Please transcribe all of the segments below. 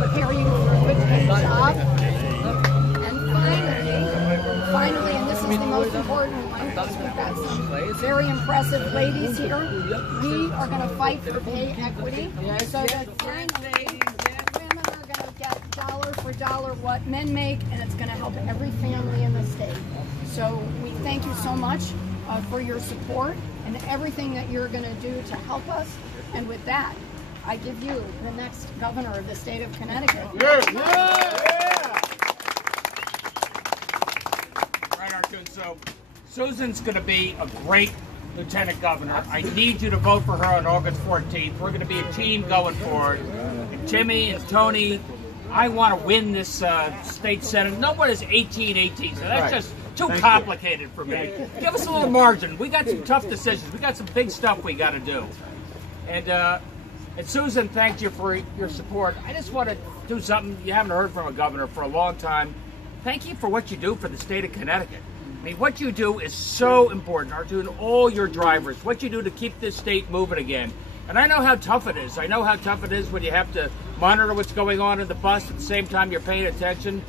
prepare you for a good paid job. And finally, and this is the most important one, because we've got some very impressive ladies here. We are going to fight for pay equity, so that finally women are going to get dollar for dollar what men make, and it's going to help every family in the state. So we thank you so much for your support and everything that you're going to do to help us. And with that, I give you the next governor of the state of Connecticut. Right, Arjun. So Susan's going to be a great lieutenant governor. I need you to vote for her on August 14th. We're going to be a team going forward. And Timmy and Tony, I want to win this state senate. No one is 18-18, so that's just too complicated for me. Give us a little margin. We got some tough decisions. We got some big stuff we got to do. And Susan, thank you for your support. I just want to do something you haven't heard from a governor for a long time. Thank you for what you do for the state of Connecticut. I mean, what you do is so important. Arjun, all your drivers, what you do to keep this state moving again. And I know how tough it is. I know how tough it is when you have to monitor what's going on in the bus at the same time you're paying attention.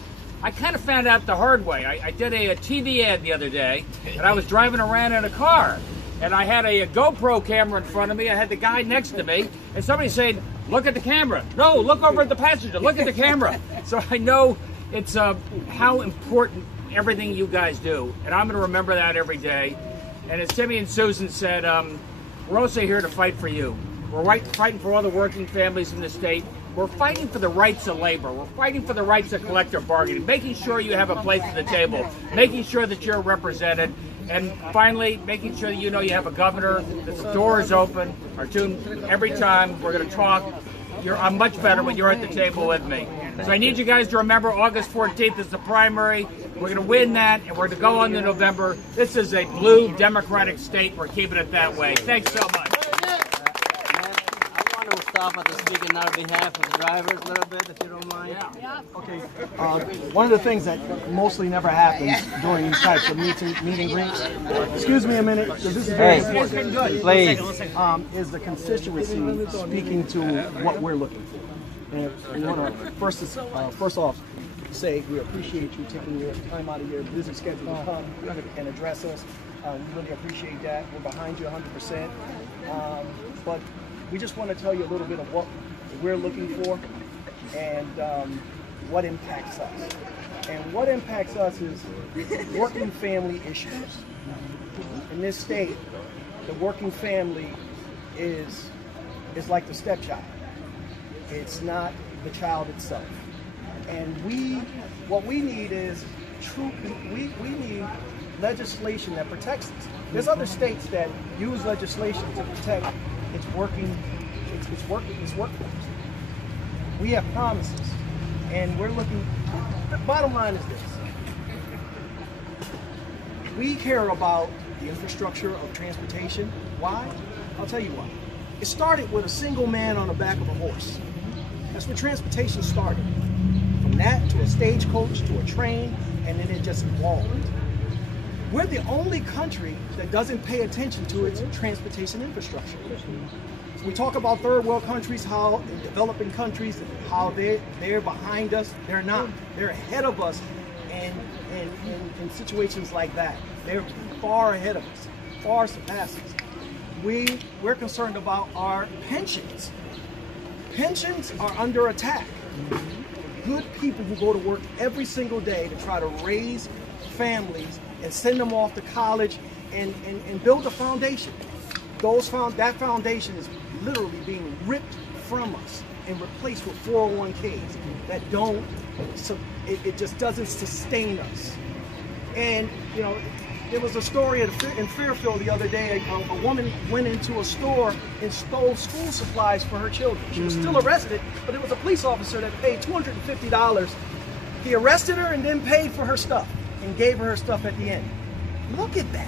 I kind of found out the hard way. I did a TV ad the other day, and I was driving around in a car. And I had a GoPro camera in front of me. I had the guy next to me, and somebody said, "Look at the camera." No, look over at the passenger. Look at the camera. So I know it's how important everything you guys do, and I'm going to remember that every day. And as Timmy and Susan said, we're also here to fight for you. We're fighting for all the working families in the state. We're fighting for the rights of labor. We're fighting for the rights of collective bargaining, making sure you have a place at the table, making sure that you're represented, and finally, making sure that you know you have a governor, that the door is open. Arjun, every time we're going to talk, I'm much better when you're at the table with me. So I need you guys to remember August 14th is the primary. We're going to win that, and we're going to go on to November. This is a blue Democratic state. We're keeping it that way. Thanks so much. We'll stop at the speaking on behalf of the drivers a little bit, if you don't mind. Yeah. Okay. One of the things that mostly never happens during these types of meet and greets, excuse me a minute, because this is very important, Please. is the constituency speaking to what we're looking for. And we want to first off say we appreciate you taking your time out of your busy schedule to come and address us. We really appreciate that. We're behind you 100%. But we just want to tell you a little bit of what we're looking for and what impacts us. And what impacts us is working family issues. In this state, the working family is like the stepchild. It's not the child itself. And what we need is we need legislation that protects us. There's other states that use legislation to protect its workforce. We have promises, and we're looking. The bottom line is this: we care about the infrastructure of transportation. Why? I'll tell you why. It started with a single man on the back of a horse. That's where transportation started. From that to a stagecoach to a train, and then it just evolved. We're the only country that doesn't pay attention to its transportation infrastructure. So we talk about third world countries, how in developing countries, how they're behind us. They're not. They're ahead of us in situations like that. They're far ahead of us, far surpassing us. We're concerned about our pensions. Pensions are under attack. Good people who go to work every single day to try to raise families and send them off to college and build a foundation. That foundation is literally being ripped from us and replaced with 401ks that don't, so it just doesn't sustain us. And you know, there was a story in Fairfield the other day. A woman went into a store and stole school supplies for her children. She was still arrested, but it was a police officer that paid $250. He arrested her and then paid for her stuff and gave her stuff at the end. Look at that.